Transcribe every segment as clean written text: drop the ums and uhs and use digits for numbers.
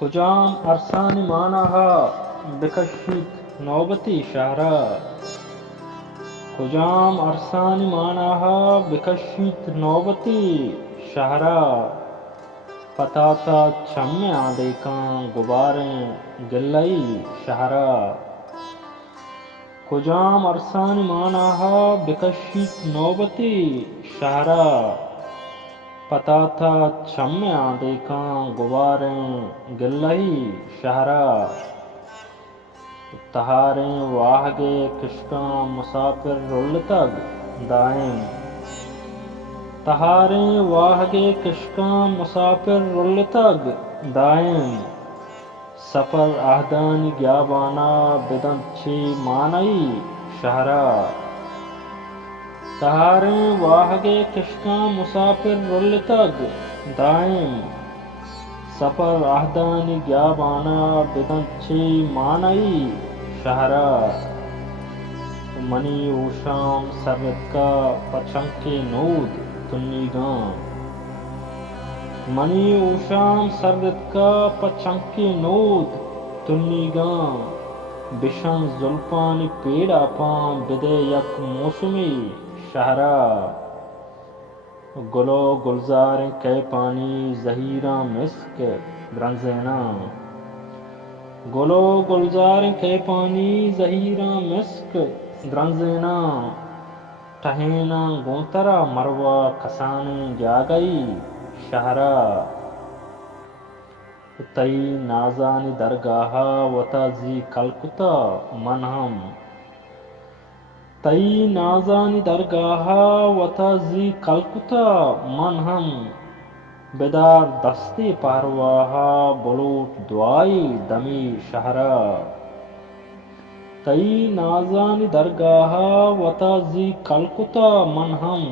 کجام عرصان ماناها بکشید نوبتی شهرا. کجام عرصان ماناها بکشید نوبتی شهرا. پتاتا چم آدیکاں غباریں گلئی شهرا. کجام عرصان ماناها بکشید نوبتی شهرا. پتاتا چم آدیکاں غباریں گلئی شهرا. تہاریں واہگے کشکاں مسافر رلتگ دائم. تہاریں واہگے کشکاں مسافر رلتگ دائم. سفر اہدانی گیابانا بدن چی مانئی شهرا. تہاریں واہگے کشکاں مسافر رلتگ دائم. سفر اہدانی گیابانا بدن چی مانئی شهرا. منی اوشام سررتکا پچنکی نود تنیگاں. منی اوشام سررتکا پچنکی نود تنیگاں. بشن زلفانی پیڑا پاں بدے یک موسمی شهرا. گلو گلزاریں کے پانی زہیراں مسک درنزینا. گلو گلزاریں کے پانی زہیراں مسک درنزینا. ٹہینا گونترا مروا کسانیں جاگئی شهرا. تئی نازانی درگاہا وطا زی کلکتا من ہم. تئی نازانی درگاہا وطا زی کلکتا من ہم. بدار دستی پہرواہا بلوٹ دعائی دمی شهرا. تئی نازانی درگاہا وطا زی کلکتا من ہم.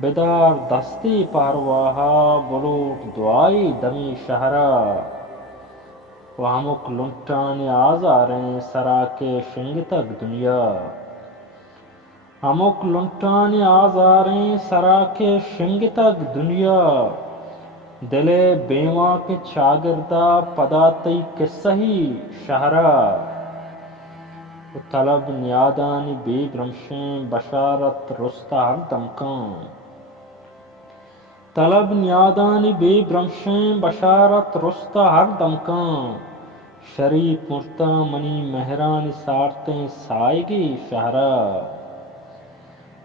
بدار دستی پہرواہا بلوٹ دعائی دمی شهرا. و ہمک لنٹانی آزاریں سرا کے شنگتگ دنیا. ہمک لنٹانی آزاریں سرا کے شنگتگ دنیا. دل بیواں کے چاگردہ پدا تئی قصہی شهرا. طلب نیادانی بے برمشیں بشارت رستا ہر دمکاں. طلب نیادانی بے برمشیں بشارت رستا ہر دمکاں. شریف مرتا منی مہرانی سارتیں سائیگی شهرا.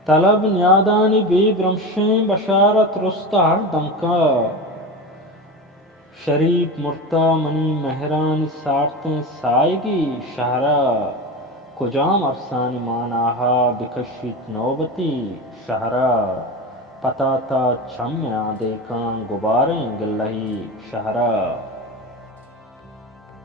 طلب نیادانی بے برمشیں بشارت رستا ہر دمکاں. شریف مرتا منی مہرانی سارتیں سائیگی شهرا. کجام عرصان ماناها بکشید نوبتی شهرا. پتاتا چم آدیکاں غباریں گلئی شهرا.